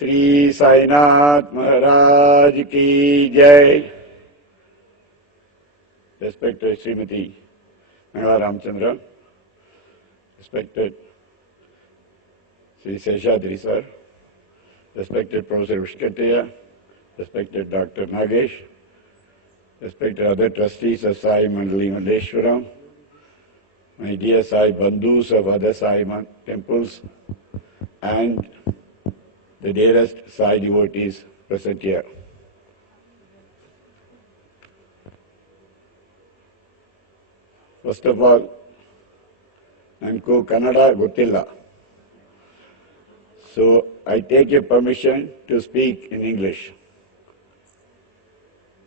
श्री साईनाथ महाराज की जय. Respected Srimati Malleswaram, respected Sri Seshadri sir, respected Professor Vishkateya, respected Dr. Nagesh, respected other trustees of Sai Mandali Malleswaram, my dear Sai Bandhus of other Sai temples, and the dearest Sai devotees present here. First of all, Nanku Kannada Gottilla. So I take your permission to speak in English.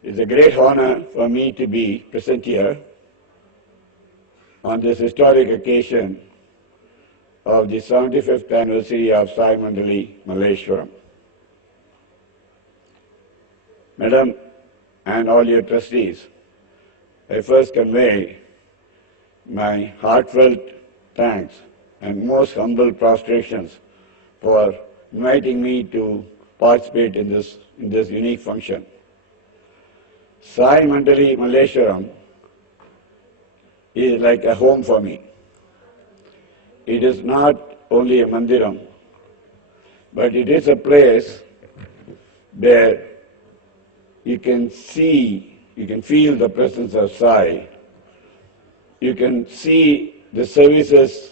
It's a great honor for me to be present here on this historic occasion of the 75th anniversary of Saimandir Malleswaram. Madam and all your trustees, I first convey my heartfelt thanks and most humble prostrations for inviting me to participate in this unique function. Sai Mandali Malleswaram is like a home for me. It is not only a mandiram, but it is a place where you can see, you can feel the presence of Sai. You can see the services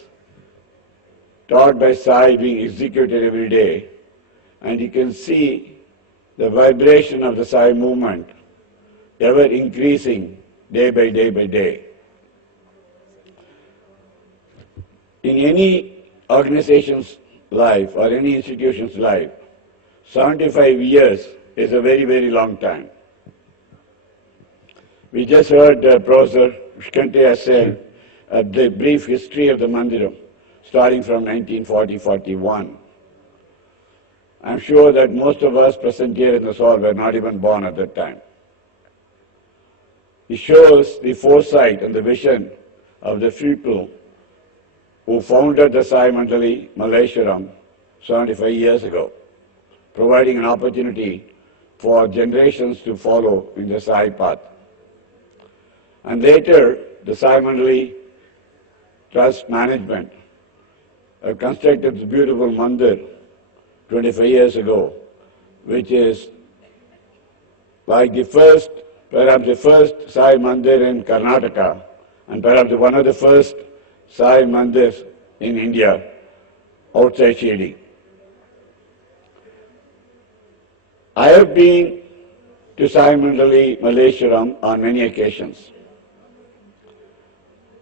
taught by Sai being executed every day, and you can see the vibration of the Sai movement ever increasing day by day by day. In any organization's life or any institution's life, 75 years is a very, very long time. We just heard Professor Vishkateya say the brief history of the Mandiram, starting from 1940-41. I'm sure that most of us present here in this hall were not even born at that time. It shows the foresight and the vision of the people who founded the Sai Mandali Malleswaram 75 years ago, providing an opportunity for generations to follow in the Sai path. And later, the Sai Mandali Trust Management constructed this beautiful mandir 25 years ago, which is like the first, perhaps the first Sai mandir in Karnataka, and perhaps one of the first Sai mandirs in India outside Shirdi. I have been to Sai Mandali Malleswaram on many occasions.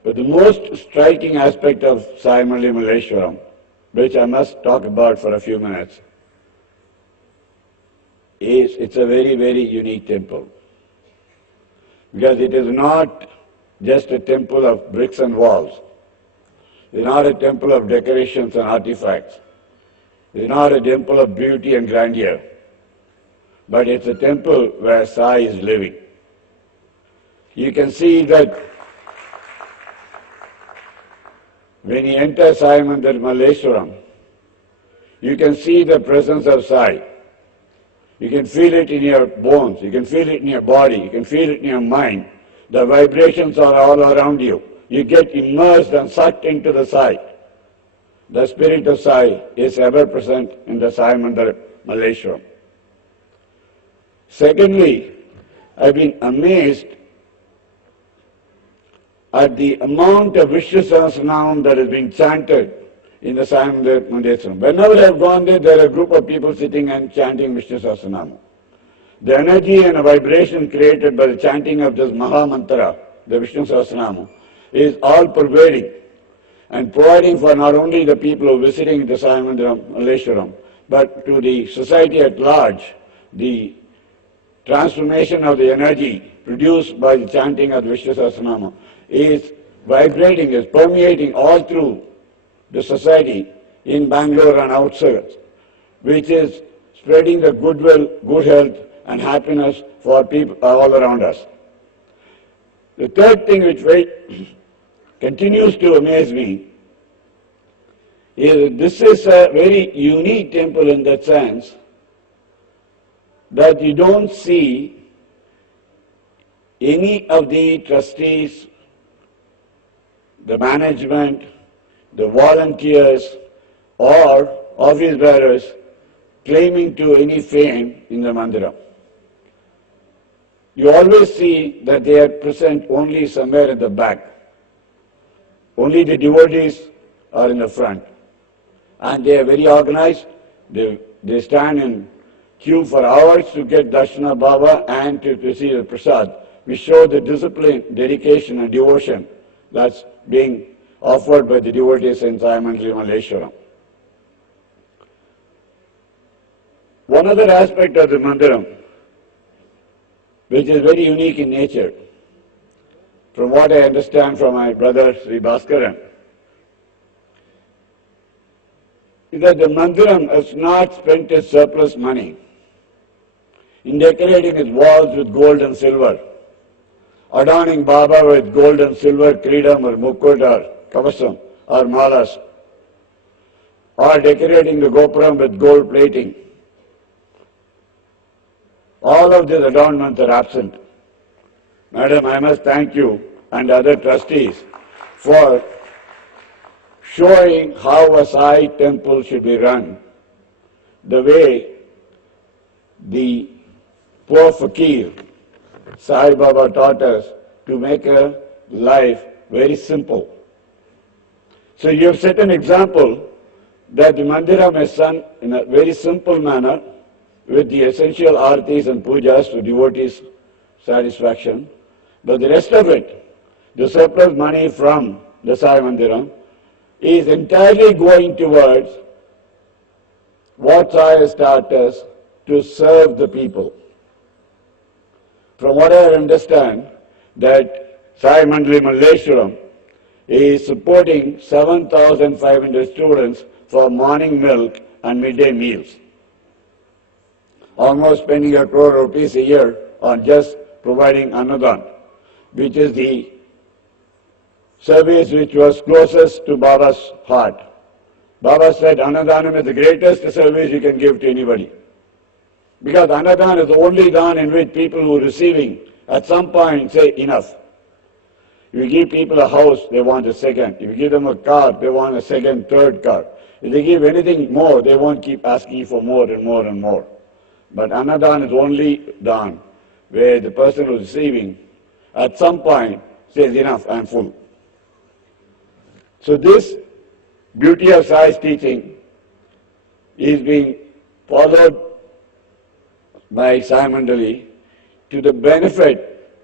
But the most striking aspect of Sai Mandali Malleswaram, which I must talk about for a few minutes, is it's a very, very unique temple. Because it is not just a temple of bricks and walls. It's not a temple of decorations and artifacts. It's not a temple of beauty and grandeur. But it's a temple where Sai is living. You can see that when you enter Sai Mandir Malleswaram, you can see the presence of Sai. You can feel it in your bones, you can feel it in your body, you can feel it in your mind. The vibrations are all around you. You get immersed and sucked into the Sai. The spirit of Sai is ever present in the Sai Mandir Malleswaram. Secondly, I've been amazed at the amount of Vishnu Sahasranam that has been chanted in the Sai Mandir Malleswaram. Whenever I've gone there, there are a group of people sitting and chanting Vishnu Sahasranam. The energy and vibration created by the chanting of this Maha Mantra, the Vishnu Sahasranam, is all pervading and providing for not only the people who are visiting the Sai Mandir Malleswaram, but to the society at large, the transformation of the energy produced by the chanting of the Vishnu Sahasranam is vibrating, is permeating all through the society in Bangalore and outskirts, which is spreading the goodwill, good health and happiness for people all around us. The third thing which continues to amaze me is that this is a very unique temple in that sense that you don't see any of the trustees, the management, the volunteers, or office bearers claiming to any fame in the mandiram. You always see that they are present only somewhere at the back. Only the devotees are in the front. And they are very organized. They stand in queue for hours to get Darshana Baba and to receive the prasad. We show the discipline, dedication and devotion that's being offered by the devotees in Saimandir, Malleswaram. One other aspect of the mandiram, which is very unique in nature, from what I understand from my brother Sri Bhaskaran, is that the mandiram has not spent its surplus money in decorating its walls with gold and silver, adorning Baba with gold and silver kridam or mukut or kavasam or malas, or decorating the gopuram with gold plating. All of these adornments are absent. Madam, I must thank you and other trustees for showing how a Sai temple should be run, the way the poor fakir, Sai Baba, taught us to make a life very simple. So you have set an example that the mandiram is run in a very simple manner, with the essential aartis and pujas to devotees' satisfaction. But the rest of it, the surplus money from the Sai Mandiram, is entirely going towards what Sai has taught us, to serve the people. From what I understand, that Sai Mandir Malleswaram is supporting 7,500 students for morning milk and midday meals, almost spending 1 crore rupees a year on just providing Annadan, which is the service which was closest to Baba's heart. Baba said Annadanam is the greatest service you can give to anybody. Because Annadan is the only dan in which people who are receiving at some point say enough. If you give people a house, they want a second. If you give them a car, they want a second, third car. If they give anything more, they won't keep asking for more and more and more. But Annadan is only dan where the person who is receiving at some point says enough, I am full. So this beauty of Sai's teaching is being followed by Sai Mandali to the benefit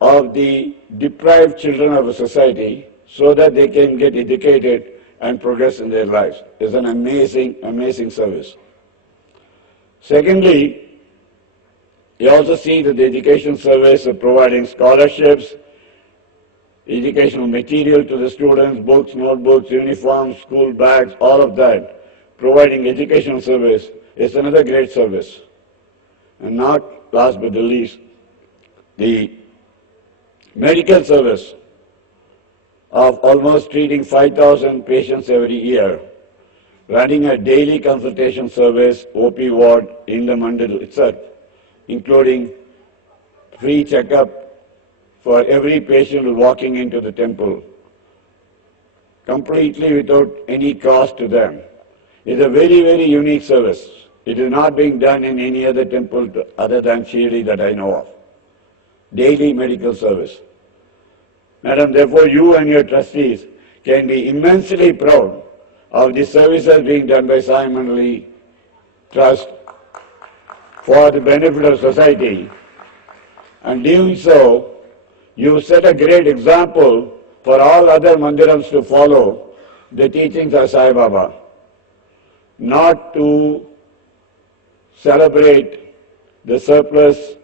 of the deprived children of a society, so that they can get educated and progress in their lives. It's an amazing, amazing service. Secondly, you also see that the education service of providing scholarships, educational material to the students, books, notebooks, uniforms, school bags, all of that, providing educational service is another great service. And not last but the least, the medical service of almost treating 5,000 patients every year, running a daily consultation service, OP ward in the mandal itself, including free checkup for every patient walking into the temple, completely without any cost to them. It's a very, very unique service. It is not being done in any other temple other than Shirdi that I know of. Daily medical service. Madam, therefore you and your trustees can be immensely proud of the services being done by Sai Mandali Trust for the benefit of society. And doing so, you set a great example for all other mandirams to follow the teachings of Sai Baba. Not to celebrate the surplus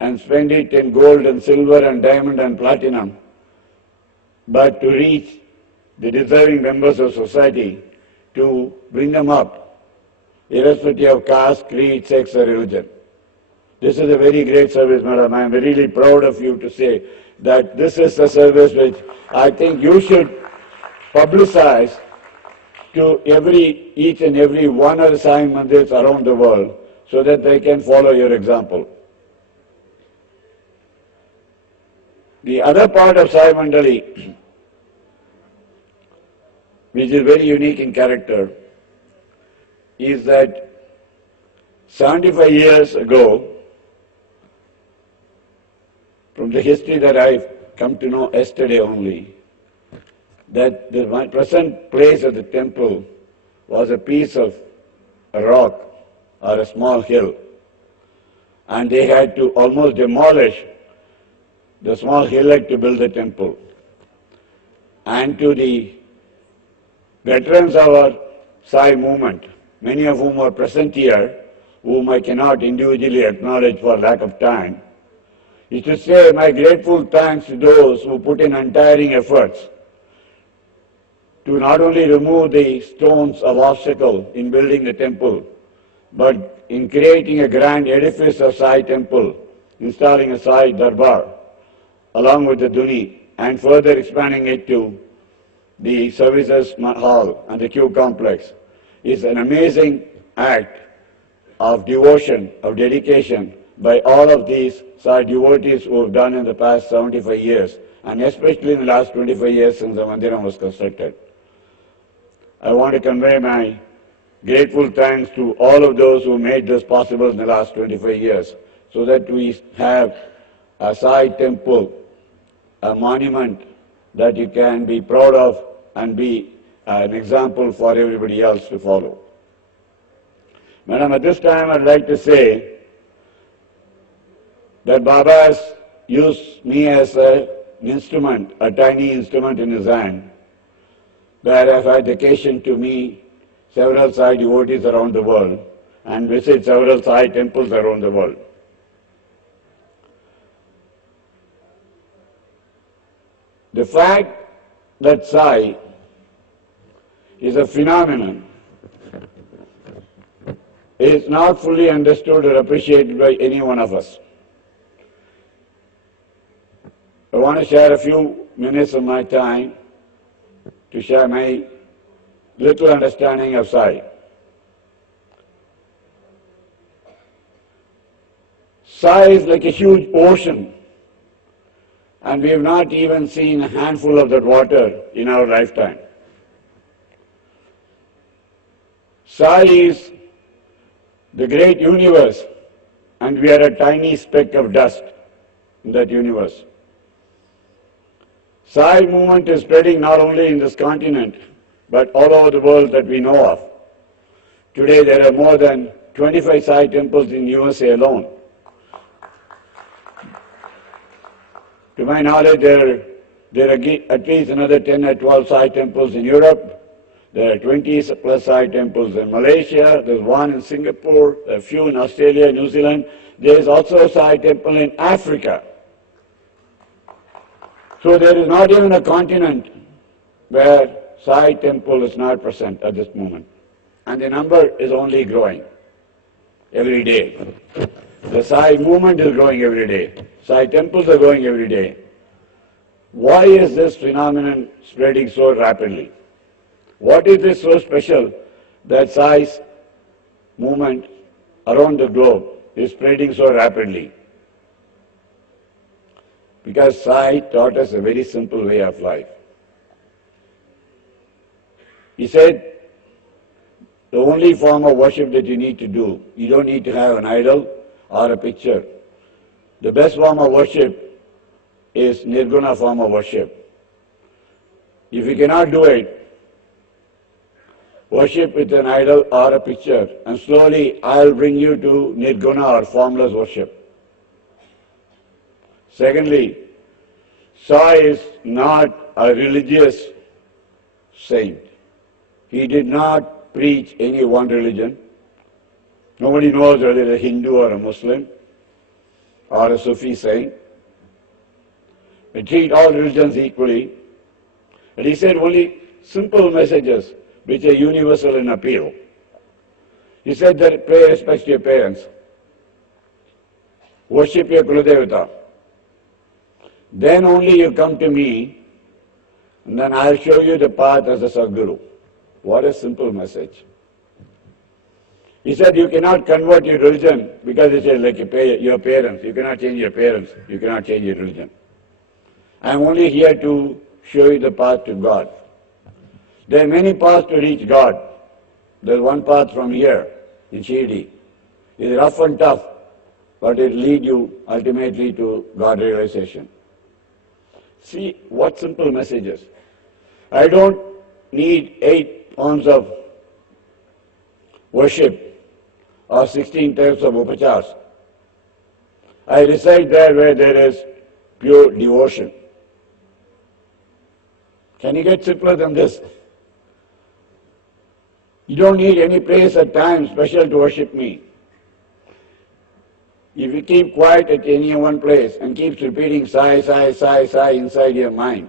and spend it in gold and silver and diamond and platinum, but to reach the deserving members of society, to bring them up, irrespective of caste, creed, sex or religion. This is a very great service, madam. I am really proud of you to say that this is a service which I think you should publicize to each and every one of the Sai Mandirs around the world, so that they can follow your example. The other part of Sai Mandali, which is very unique in character, is that 75 years ago, from the history that I've come to know yesterday only, that my present place of the temple was a piece of a rock or a small hill, and they had to almost demolish the small hillock to build the temple. And to the veterans of our Sai movement, many of whom are present here, whom I cannot individually acknowledge for lack of time, is to say my grateful thanks to those who put in untiring efforts to not only remove the stones of obstacle in building the temple, but in creating a grand edifice of Sai temple, installing a Sai darbar, along with the Duni, and further expanding it to the services hall and the queue complex, is an amazing act of devotion, of dedication by all of these Sai devotees who have done in the past 75 years, and especially in the last 25 years since the mandiram was constructed. I want to convey my grateful thanks to all of those who made this possible in the last 25 years, so that we have a Sai temple, a monument that you can be proud of and be an example for everybody else to follow. Madam, at this time I'd like to say that Baba has used me as an instrument, a tiny instrument in his hand, that I've had occasion to meet several Sai devotees around the world and visit several Sai temples around the world. The fact that Sai is a phenomenon is not fully understood or appreciated by any one of us. I want to share a few minutes of my time to share my little understanding of Sai. Sai is like a huge ocean, and we have not even seen a handful of that water in our lifetime. Sai is the great universe, and we are a tiny speck of dust in that universe. Sai movement is spreading not only in this continent, but all over the world that we know of. Today there are more than 25 Sai temples in USA alone. To my knowledge, there are at least another 10 or 12 Sai temples in Europe. There are 20 plus Sai temples in Malaysia. There's one in Singapore. There are a few in Australia, New Zealand. There is also a Sai temple in Africa. So there is not even a continent where Sai temple is not present at this moment. And the number is only growing every day. The Sai movement is growing every day. Sai temples are growing every day. Why is this phenomenon spreading so rapidly? What is this so special that Sai's movement around the globe is spreading so rapidly? Because Sai taught us a very simple way of life. He said, the only form of worship that you need to do, you don't need to have an idol or a picture. The best form of worship is Nirguna form of worship. If you cannot do it, worship with an idol or a picture, and slowly I'll bring you to Nirguna or formless worship. Secondly, Sai is not a religious saint. He did not preach any one religion. Nobody knows whether he's a Hindu or a Muslim or a Sufi saint. We treat all religions equally. And he said only simple messages which are universal in appeal. He said that pay respect to your parents. Worship your Kuladevata. Then only you come to me, and then I'll show you the path as a Sadguru. What a simple message. He said you cannot convert your religion because it's like your parents. You cannot change your parents. You cannot change your religion. I am only here to show you the path to God. There are many paths to reach God. There's one path from here in Shirdi. It's rough and tough, but it will lead you ultimately to God realization. See what simple messages. I don't need 8 pounds of worship or 16 types of upachars. I reside there where there is pure devotion. Can you get simpler than this? You don't need any place or time special to worship me. If you keep quiet at any one place and keep repeating Sai, Sai, Sai, Sai inside your mind,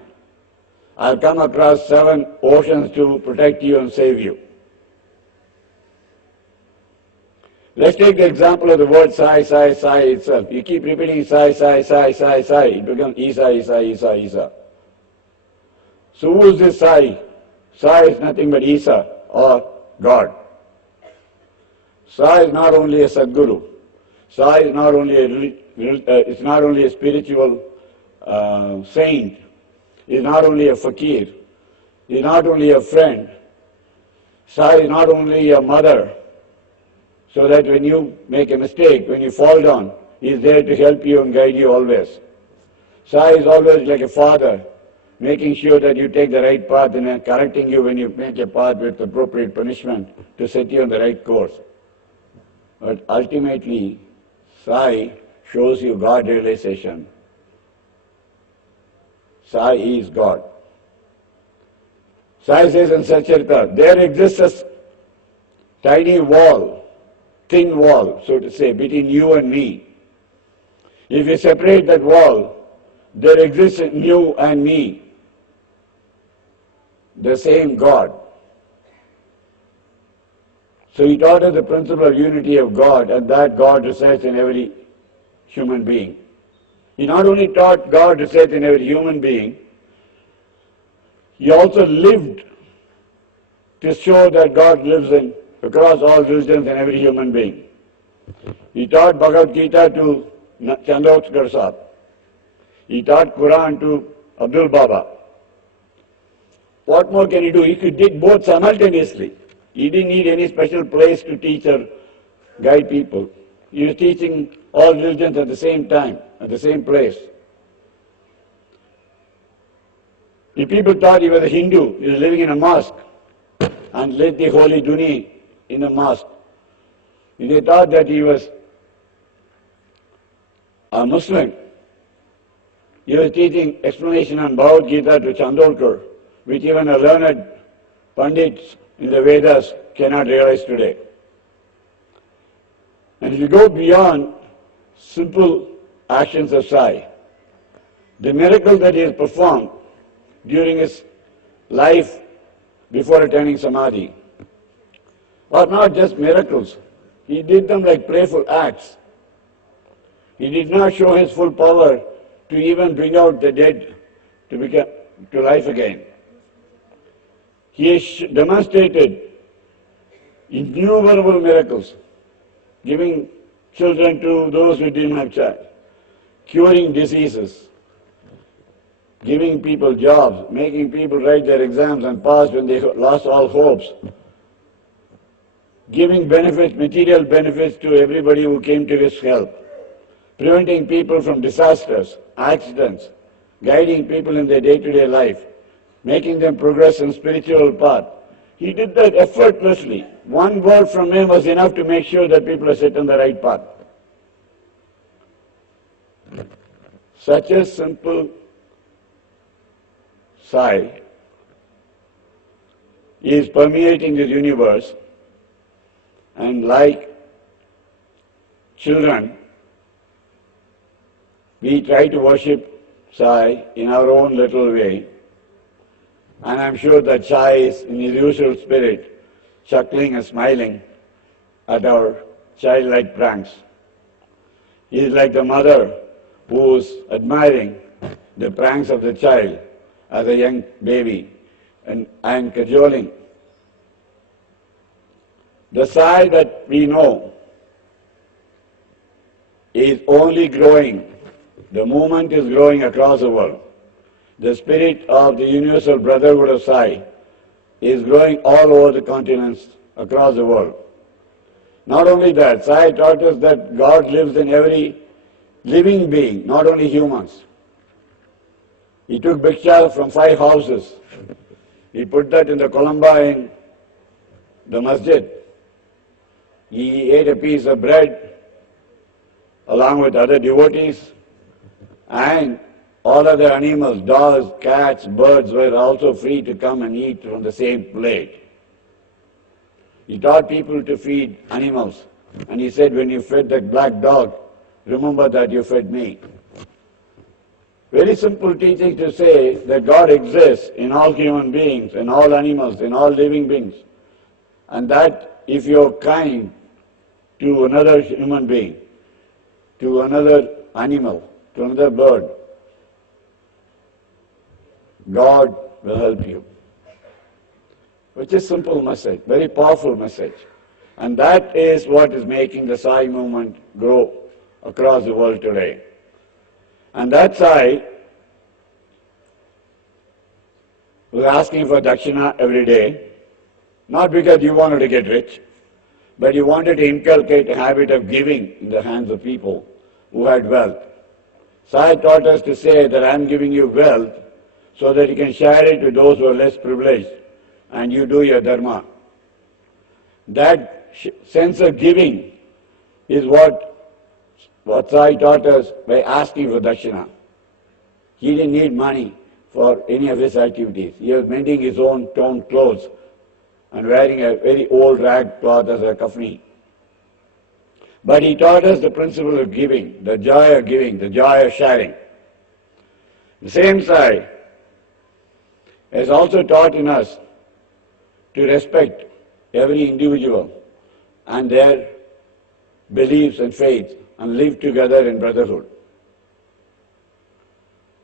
I'll come across 7 oceans to protect you and save you. Let's take the example of the word Sai, Sai, Sai itself. You keep repeating Sai, Sai, Sai, Sai, Sai. It becomes Isa, Isa, Isa, Isa. So who is this Sai? Sai is nothing but Isa or God. Sai is not only a Sadguru. Sai is not only a spiritual saint. He's not only a fakir. He's not only a friend. Sai is not only a mother, so that when you make a mistake, when you fall down, he is there to help you and guide you always. Sai is always like a father, making sure that you take the right path and correcting you when you make a path with appropriate punishment to set you on the right course. But ultimately, Sai shows you God realization. Sai is God. Sai says in Satcharita, there exists a tiny wall, thin wall, so to say, between you and me. If you separate that wall, there exists in you and me the same God. So he taught us the principle of unity of God, and that God resides in every human being. He not only taught God resides in every human being, he also lived to show that God lives in across all religions and every human being. He taught Bhagavad Gita to Chandautkar Sahib. He taught Quran to Abdul Baba. What more can he do? He could did both simultaneously. He didn't need any special place to teach or guide people. He was teaching all religions at the same time, at the same place. If people thought he was a Hindu, he was living in a mosque and lit the holy dhuni in a mosque. If they thought that he was a Muslim, he was teaching explanation on Bhagavad Gita to Chandolkar, which even a learned Pandits in the Vedas cannot realize today. And if you go beyond simple actions of Sai, the miracles that he has performed during his life before attaining Samadhi are not just miracles. He did them like playful acts. He did not show his full power to even bring out the dead to life again. He has demonstrated innumerable miracles, giving children to those who didn't have child, curing diseases, giving people jobs, making people write their exams and pass when they lost all hopes, giving benefits, material benefits to everybody who came to his help, preventing people from disasters, accidents, guiding people in their day-to-day life, making them progress in spiritual path. He did that effortlessly. One word from him was enough to make sure that people are set on the right path. Such a simple Sai is permeating this universe, and like children, we try to worship Sai in our own little way. And I'm sure that Sai is in his usual spirit, chuckling and smiling at our childlike pranks. He is like the mother who is admiring the pranks of the child as a young baby and cajoling The Sai that we know is only growing. The movement is growing across the world. The spirit of the universal brotherhood of Sai is growing all over the continents across the world. Not only that, Sai taught us that God lives in every living being, not only humans. He took bhiksha from 5 houses. He put that in the Columba in the masjid. He ate a piece of bread along with other devotees, and all other animals, dogs, cats, birds were also free to come and eat from the same plate. He taught people to feed animals, and he said, when you fed that black dog, remember that you fed me. Very simple teaching to say that God exists in all human beings, in all animals, in all living beings, and that if you're kind to another human being, to another animal, to another bird, God will help you. Which is a simple message, very powerful message. And that is what is making the Sai movement grow across the world today. And that Sai was asking for dakshina every day, not because he wanted to get rich, but he wanted to inculcate a habit of giving in the hands of people who had wealth. Sai taught us to say that I am giving you wealth so that you can share it with those who are less privileged, and you do your dharma. That sense of giving is what Sai taught us by asking for dakshina. He didn't need money for any of his activities. He was mending his own torn clothes and wearing a very old rag cloth as a kafni. But he taught us the principle of giving, the joy of giving, the joy of sharing. The same Sai has also taught in us to respect every individual and their beliefs and faiths and live together in brotherhood.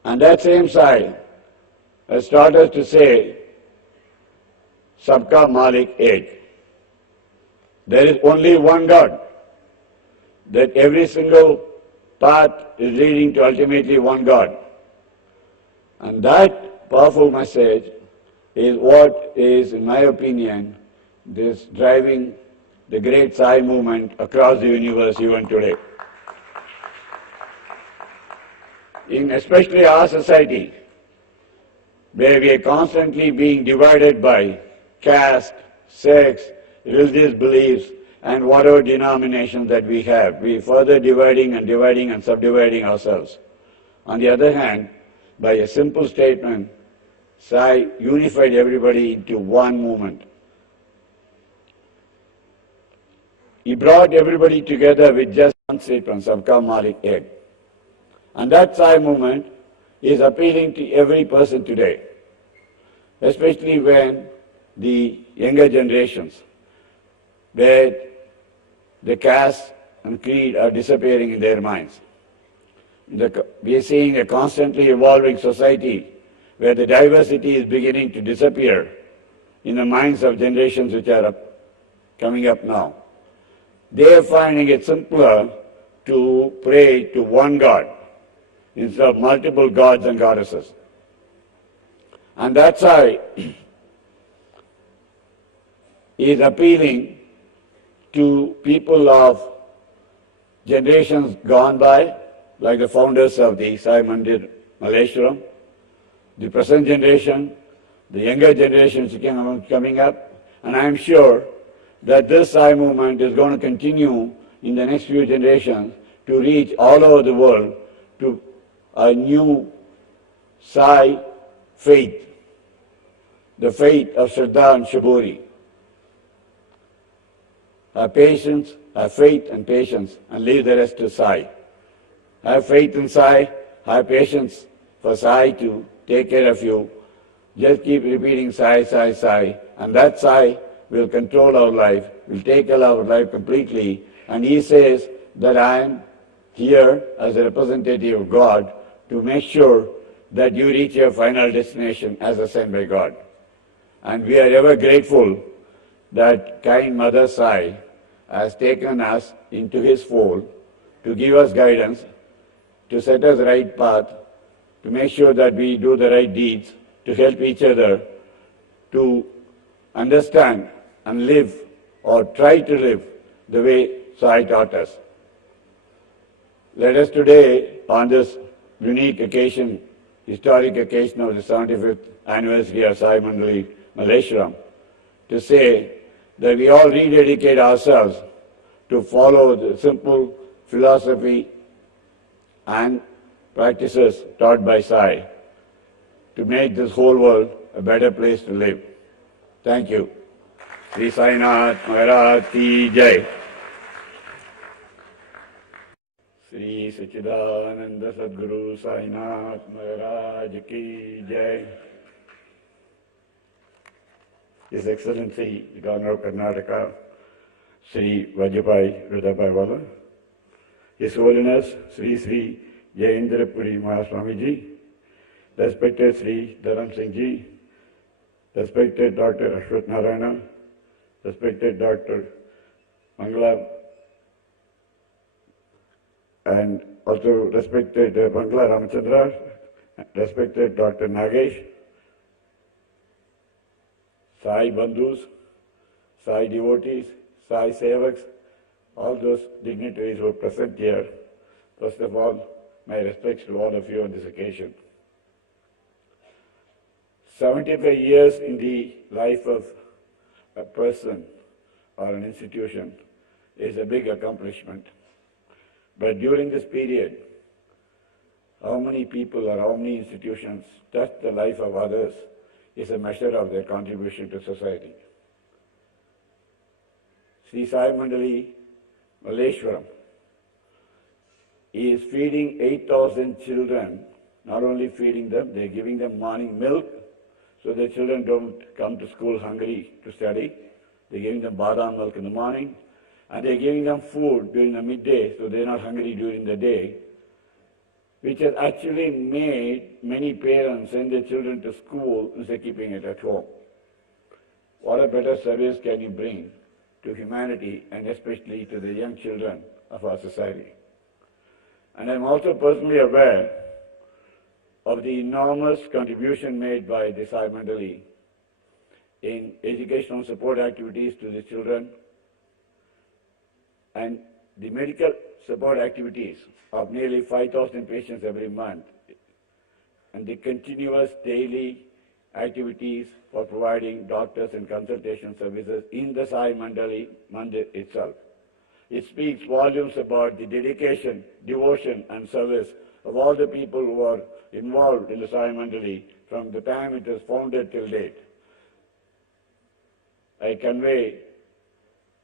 And that same Sai has taught us to say, Sabka Malik Ek. There is only one God. That every single path is leading to ultimately one God. And that powerful message is what is, in my opinion, this driving the great Sai movement across the universe even today. In especially our society, where we are constantly being divided by caste, sex, religious beliefs, and whatever denominations that we have, we are further dividing and subdividing ourselves. On the other hand, by a simple statement, Sai unified everybody into one movement. He brought everybody together with just one statement, Sabka Malik Ek. And that Sai movement is appealing to every person today, especially when the younger generations, where the caste and creed are disappearing in their minds. We are seeing a constantly evolving society where the diversity is beginning to disappear in the minds of generations which are coming up now. They are finding it simpler to pray to one God instead of multiple gods and goddesses. And that's why he is appealing to people of generations gone by, like the founders of the Saimandir, Malleswaram, the present generation, the younger generations coming up, and I am sure that this Sai movement is going to continue in the next few generations to reach all over the world to a new Sai faith, the faith of Shraddha and Shaburi. Have patience, have faith and patience, and leave the rest to Sai. Have faith in Sai, have patience for Sai to take care of you. Just keep repeating Sai, Sai, Sai, and that Sai will control our life, will take care of our life completely. And he says that I am here as a representative of God to make sure that you reach your final destination as assigned by God. And we are ever grateful that kind Mother Sai has taken us into his fold to give us guidance, to set us the right path, to make sure that we do the right deeds, to help each other, to understand and live or try to live the way Sai taught us. Let us today, on this unique occasion, historic occasion of the 75th anniversary of Saimandir Malleswaram, to say that we all rededicate ourselves to follow the simple philosophy and practices taught by Sai to make this whole world a better place to live. Thank you. Sri Sainath Maharaj Ki Jai. Sri Sachidananda Sadguru Sainath Maharaj Ki Jai. His Excellency, the Governor of Karnataka, Sri Vajpayee Rudabhaiwala, His Holiness Sri Sri Jayendrapuri Mahaswamiji, respected Sri Dharam Singh Ji, respected Dr. Ashwath Narayana, respected Dr. Mangala, and also respected Bangla Ramachandra, respected Dr. Nagesh, Sai Bandhus, Sai devotees, Sai Sevaks, all those dignitaries who are present here. First of all, my respects to all of you on this occasion. 75 years in the life of a person or an institution is a big accomplishment. But during this period, how many people or how many institutions touch the life of others is a measure of their contribution to society. Sri Saimandir Malleswaram is feeding 8,000 children, not only feeding them, they're giving them morning milk, so the children don't come to school hungry to study. They're giving them badam milk in the morning, and they're giving them food during the midday, so they're not hungry during the day, which has actually made many parents send their children to school instead of keeping it at home. What a better service can you bring to humanity and especially to the young children of our society? And I'm also personally aware of the enormous contribution made by the Saimandir in educational support activities to the children and the medical support activities of nearly 5,000 patients every month, and the continuous daily activities for providing doctors and consultation services in the Saimandir Mandir itself. It speaks volumes about the dedication, devotion and service of all the people who are involved in the Saimandir from the time it was founded till date. I convey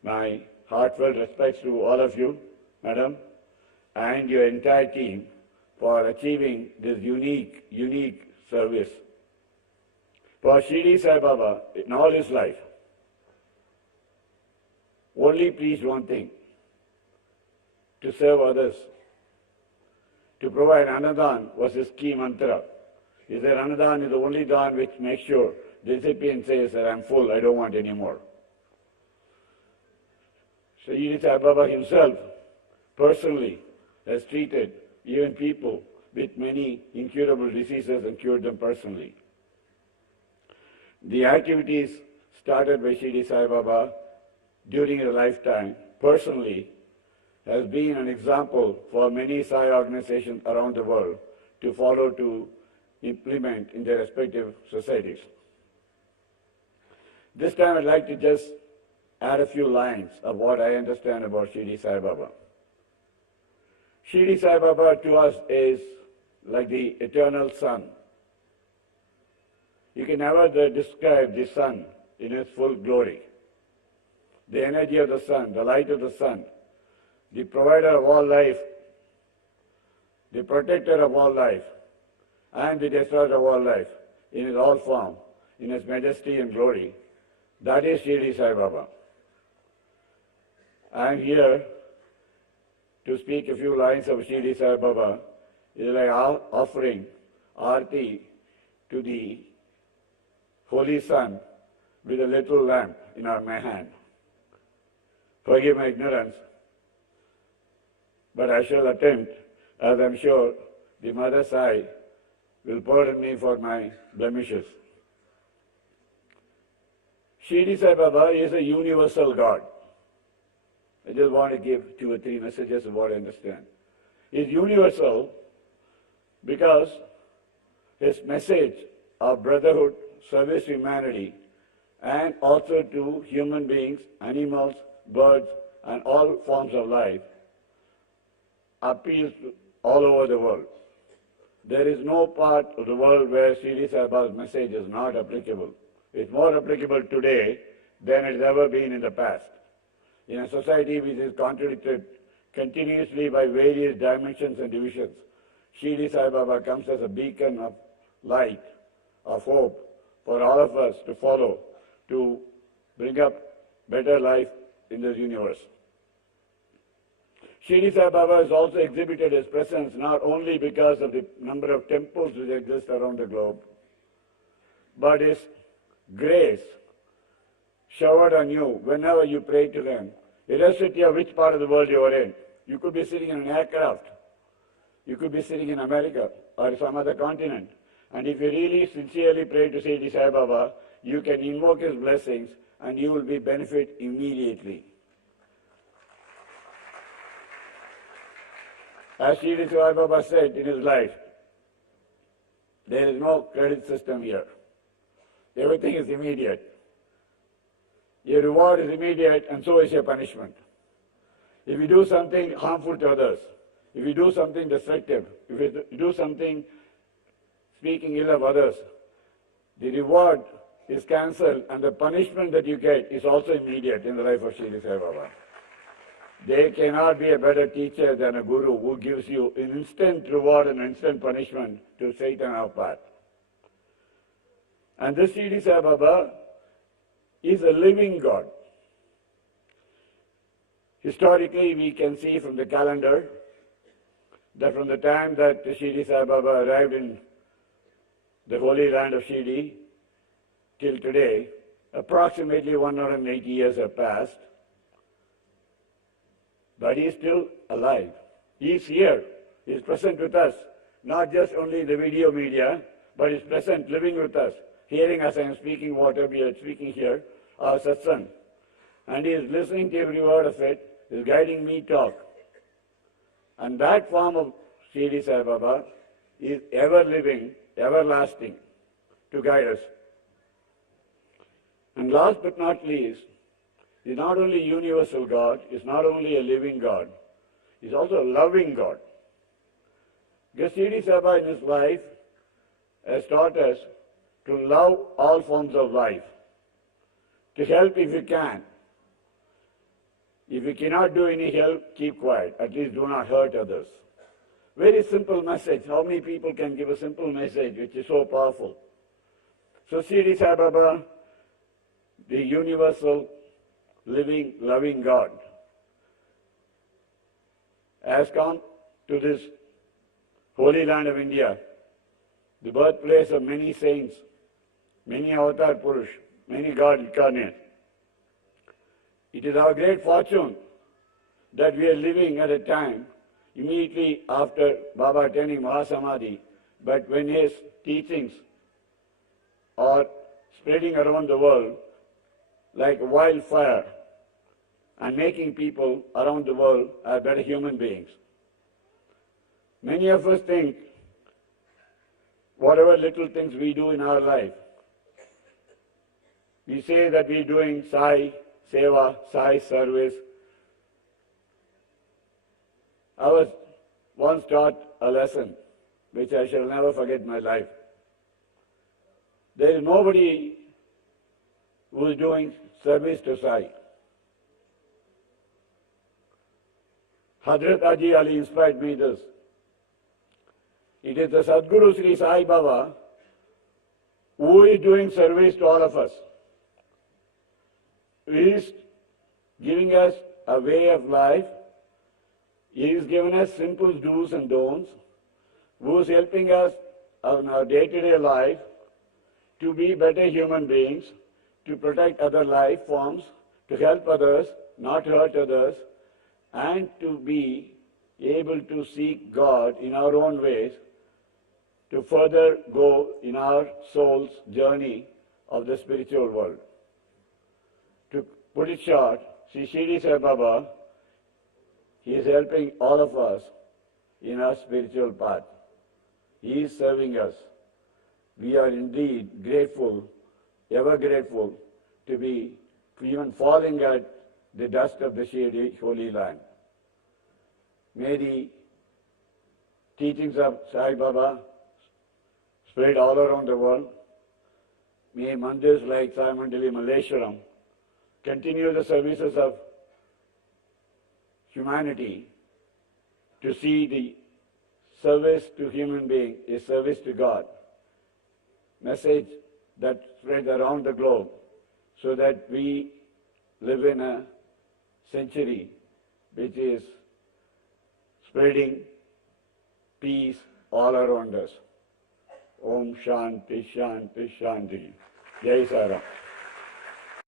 my heartfelt respects to all of you, Madam, and your entire team for achieving this unique service. For Shirdi Sai Baba, in all his life, only pleased one thing: to serve others. To provide Anadan was his key mantra. He said Anadan is the only dan which makes sure the recipient says that I'm full, I don't want any more. Shirdi Sai Baba himself personally has treated even people with many incurable diseases and cured them personally. The activities started by Shirdi Sai Baba during his lifetime personally has been an example for many Sai organizations around the world to follow, to implement in their respective societies. This time I'd like to just add a few lines of what I understand about Shirdi Sai Baba. Shirdi Sai Baba to us is like the eternal sun. You can never describe the sun in its full glory. The energy of the sun, the light of the sun, the provider of all life, the protector of all life, and the destroyer of all life, in his all form, in his majesty and glory. That is Shirdi Sai Baba. I am here to speak a few lines of Shirdi Sai Baba. It is like offering Aarti to the Holy Sun with a little lamp in my hand. Forgive my ignorance, but I shall attempt, as I'm sure the Mother Sai will pardon me for my blemishes. Shirdi Sai Baba is a universal God. I just want to give 2 or 3 messages of what I understand. He is universal because his message of brotherhood, service to humanity, and also to human beings, animals, birds, and all forms of life, appeals to all over the world. There is no part of the world where Shirdi Sai Baba's message is not applicable. It's more applicable today than it's ever been in the past. In a society which is contradicted continuously by various dimensions and divisions, Shirdi Sai Baba comes as a beacon of light, of hope for all of us to follow, to bring up better life in this universe. Shirdi Sai Baba has also exhibited his presence not only because of the number of temples which exist around the globe, but his grace showered on you whenever you pray to him, irrespective of which part of the world you are in. You could be sitting in an aircraft, you could be sitting in America or some other continent, and if you really sincerely pray to Shirdi Sai Baba, you can invoke his blessings and you will be benefit immediately. As Shirdi Sai Baba said in his life, there is no credit system here. Everything is immediate. Your reward is immediate and so is your punishment. If you do something harmful to others, if you do something destructive, if you do something speaking ill of others, the reward is cancelled and the punishment that you get is also immediate in the life of Shirdi Sai Baba. There cannot be a better teacher than a guru who gives you an instant reward and instant punishment to straighten our path. And this Shirdi Sai Baba is a living God. Historically, we can see from the calendar that from the time that Shirdi Sai Baba arrived in the holy land of Shirdi till today, approximately 180 years have passed. But he is still alive. He is here. He is present with us. Not just only the video media, but he is present, living with us, hearing us. I am speaking whatever we are speaking here, our satsang. And he is listening to every word of it, he is guiding me talk. And that form of Shirdi Sai Baba is ever living, everlasting, to guide us. And last but not least, he is not only universal God, he is not only a living God, he is also a loving God. Because Shirdi Sai Baba in his life has taught us to love all forms of life, to help if you can. If you cannot do any help, keep quiet. At least do not hurt others. Very simple message. How many people can give a simple message which is so powerful? So Shirdi Sai Baba, the universal, living, loving God, has come to this holy land of India, the birthplace of many saints, many avatar Purush, many God incarnate. It is our great fortune that we are living at a time immediately after Baba attaining Mahasamadhi, but when his teachings are spreading around the world like wildfire and making people around the world are better human beings. Many of us think whatever little things we do in our life, we say that we are doing Sai Seva, Sai service. I was once taught a lesson which I shall never forget in my life. There is nobody who is doing service to Sai. Hazrat Haji Ali inspired me this. It is the Sadguru Sri Sai Baba who is doing service to all of us. He is giving us a way of life. He has given us simple do's and don'ts, who is helping us in our day-to-day life to be better human beings, to protect other life forms, to help others, not hurt others, and to be able to seek God in our own ways, to further go in our soul's journey of the spiritual world. To put it short, Sri Shirdi Sai Baba, he is helping all of us in our spiritual path. He is serving us. We are indeed grateful, ever grateful, to be even falling at the dust of the Shirdi Holy Land. May the teachings of Sai Baba spread all around the world. May mandirs like Saimandir, Malleswaram continue the services of humanity, to see the service to human being is service to God. Message that spreads around the globe so that we live in a century which is spreading peace all around us. Om Shanti Shanti Shanti. Jai Sai Ram.